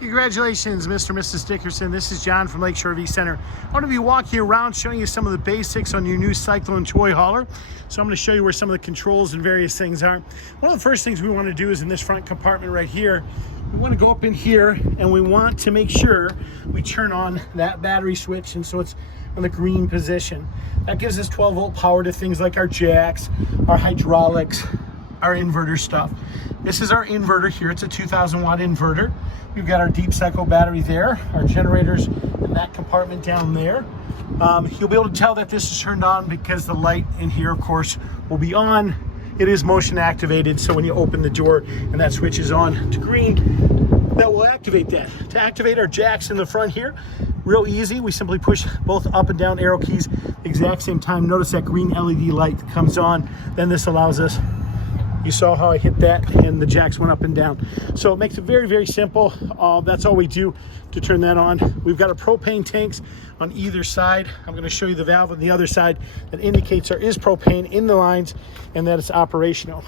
Congratulations, Mr. and Mrs. Dickerson. This is John from Lakeshore RV Center. I want to be walking around showing you some of the basics on your new Cyclone toy hauler. So I'm going to show you where some of the controls and various things are. One of the first things we want to do is in this front compartment right here, we want to go up in here and we want to make sure we turn on that battery switch, and so it's on the green position. That gives us 12 volt power to things like our jacks, our hydraulics, our inverter stuff. This is our inverter here. It's a 2000 watt inverter. We've got our deep cycle battery there, our generators in that compartment down there. You'll be able to tell that this is turned on because the light in here, of course, will be on. It is motion activated, so when you open the door and that switch is on to green, that will activate that. To activate our jacks in the front here, real easy. We simply push both up and down arrow keys at the exact same time. Notice that green LED light comes on. Then this allows us, you saw how I hit that and the jacks went up and down. So it makes it very, very simple. That's all we do to turn that on. We've got our propane tanks on either side. I'm going to show you the valve on the other side that indicates there is propane in the lines and that it's operational.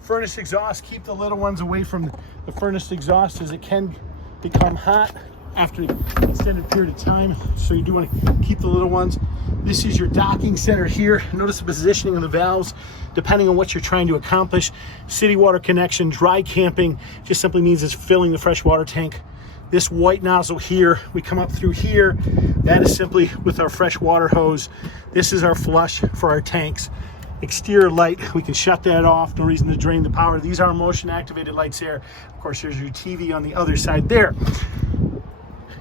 Furnace exhaust, keep the little ones away from the furnace exhaust as it can become hot after an extended period of time. So you do want to keep the little ones. This is your docking center here. Notice the positioning of the valves depending on what you're trying to accomplish. City water connection, dry camping, just simply means it's filling the fresh water tank. This white nozzle here, we come up through here. That is simply with our fresh water hose. This is our flush for our tanks. Exterior light, we can shut that off. No reason to drain the power. These are motion activated lights there. Of course, there's your TV on the other side there.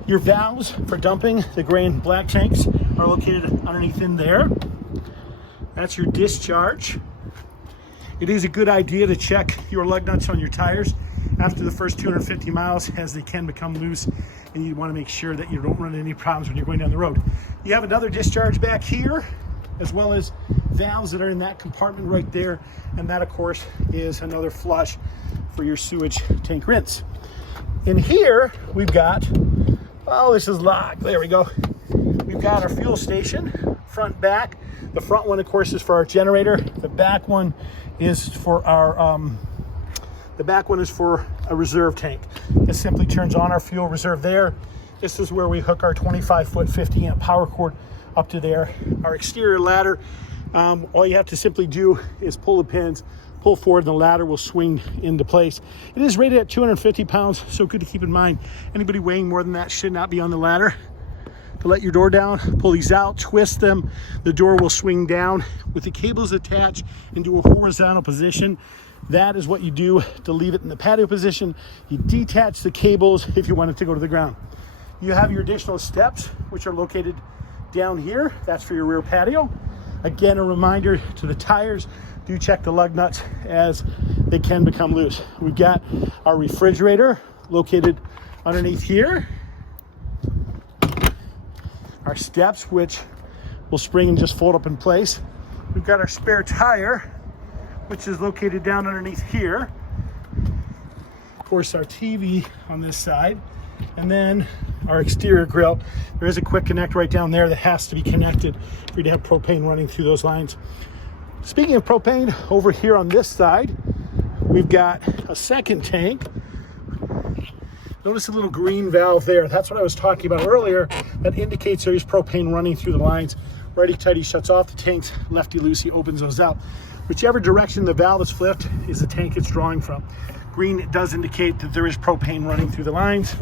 Your valves for dumping the gray and black tanks are located underneath in there. That's your discharge. It is a good idea to check your lug nuts on your tires after the first 250 miles, as they can become loose, and you want to make sure that you don't run into any problems when you're going down the road. You have another discharge back here, as well as valves that are in that compartment right there, and that of course is another flush for your sewage tank rinse. In here we've got, oh, this is locked, there we go. We've got our fuel station, front, back. The front one of course is for our generator. The back one is for our a reserve tank. This simply turns on our fuel reserve there. This is where we hook our 25-foot 50-amp power cord up to there. Our exterior ladder, all you have to simply do is pull the pins, pull forward, and the ladder will swing into place. It is rated at 250 pounds, so good to keep in mind. Anybody weighing more than that should not be on the ladder. To let your door down, pull these out, twist them. The door will swing down with the cables attached into a horizontal position. That is what you do to leave it in the patio position. You detach the cables if you want it to go to the ground. You have your additional steps, which are located down here. That's for your rear patio. Again, a reminder to the tires, do check the lug nuts as they can become loose. We've got our refrigerator located underneath here. Our steps, which will spring and just fold up in place. We've got our spare tire, which is located down underneath here. Of course, our TV on this side, and then our exterior grill. There is a quick connect right down there that has to be connected for you to have propane running through those lines. Speaking of propane, over here on this side, we've got a second tank. Notice a little green valve there. That's what I was talking about earlier. That indicates there is propane running through the lines. Righty-tighty shuts off the tanks, lefty-loosey opens those out. Whichever direction the valve is flipped is the tank it's drawing from. Green does indicate that there is propane running through the lines.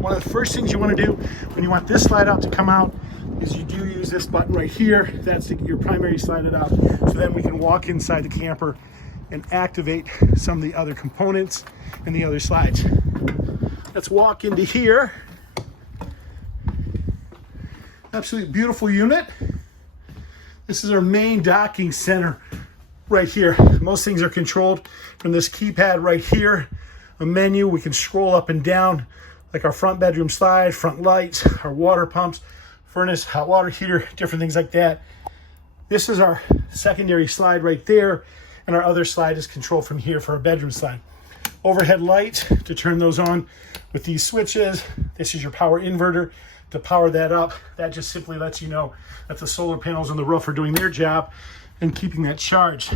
One of the first things you want to do when you want this slide out to come out is you do use this button right here. That's your primary slide it out. So then we can walk inside the camper and activate some of the other components and the other slides. Let's walk into here. Absolutely beautiful unit. This is our main docking center right here. Most things are controlled from this keypad right here. A menu, we can scroll up and down, like our front bedroom slide, front lights, our water pumps, furnace, hot water heater, different things like that. This is our secondary slide right there, and our other slide is controlled from here for our bedroom slide. Overhead lights, to turn those on with these switches. This is your power inverter to power that up. That just simply lets you know that the solar panels on the roof are doing their job and keeping that charged.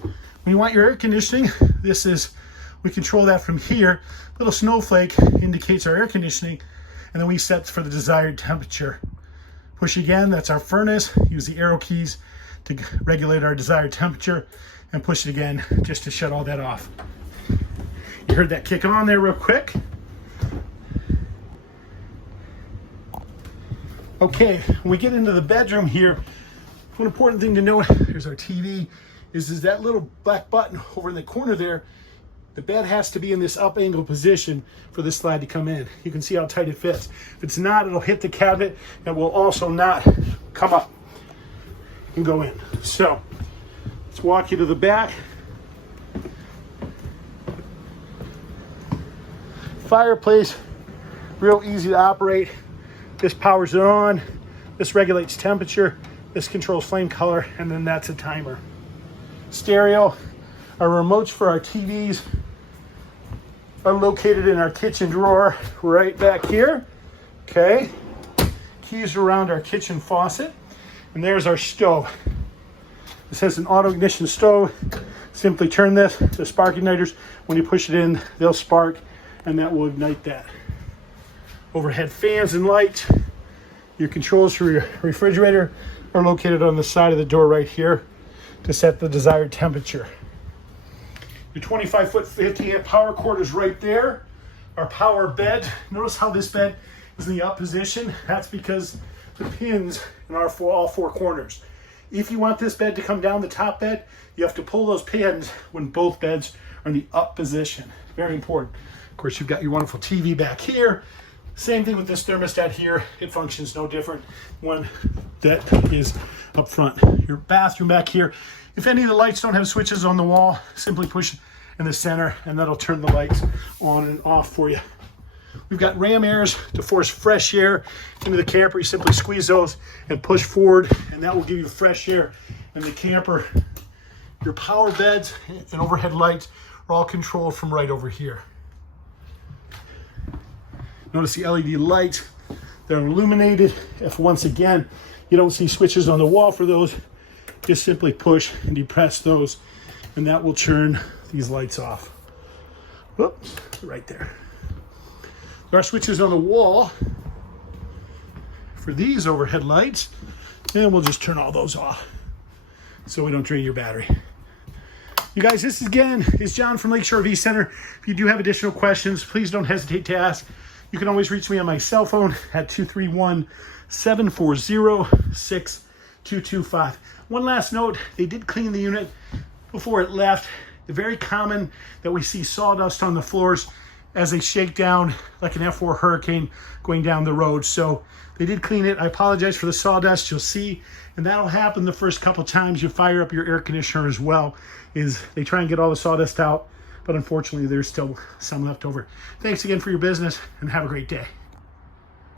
When you want your air conditioning, this is We control that from here. Little snowflake indicates our air conditioning, and then we set for the desired temperature. Push again, that's our furnace. Use the arrow keys to regulate our desired temperature, and push it again just to shut all that off. You heard that kicking on there real quick. Okay, when we get into the bedroom here, one important thing to note, here's our TV, is that little black button over in the corner there. The bed has to be in this up angle position for this slide to come in. You can see how tight it fits. If it's not, it'll hit the cabinet and will also not come up and go in. So let's walk you to the back. Fireplace, real easy to operate. This powers it on. This regulates temperature. This controls flame color, and then that's a timer. Stereo, our remotes for our TVs are located in our kitchen drawer right back here. Okay, keys around our kitchen faucet, and there's our stove. This has an auto ignition stove. Simply turn this to spark igniters. When you push it in, they'll spark, and that will ignite that. Overhead fans and lights. Your controls for your refrigerator are located on the side of the door right here to set the desired temperature. Your 25-foot 50-amp power cord is right there. Our power bed. Notice how this bed is in the up position. That's because the pins in all four corners. If you want this bed to come down the top bed, you have to pull those pins when both beds are in the up position. Very important. Of course, you've got your wonderful TV back here. Same thing with this thermostat here. It functions no different when that is up front. Your bathroom back here. If any of the lights don't have switches on the wall, simply push in the center and that'll turn the lights on and off for you. We've got ram airs to force fresh air into the camper. You simply squeeze those and push forward, and that will give you fresh air in the camper. Your power beds and overhead lights are all controlled from right over here. Notice the LED lights, they're illuminated. If once again you don't see switches on the wall for those, just simply push and depress those, and that will turn these lights off. Whoops, right there. There are switches on the wall for these overhead lights, and we'll just turn all those off so we don't drain your battery. You guys, this again is John from Lakeshore RV Center. If you do have additional questions, please don't hesitate to ask. You can always reach me on my cell phone at 231-740-6225. One last note, they did clean the unit before it left. It's very common that we see sawdust on the floors as they shake down like an F4 hurricane going down the road. So they did clean it. I apologize for the sawdust, you'll see. And that'll happen the first couple times you fire up your air conditioner as well, is they try and get all the sawdust out. But unfortunately, there's still some left over. Thanks again for your business, and have a great day.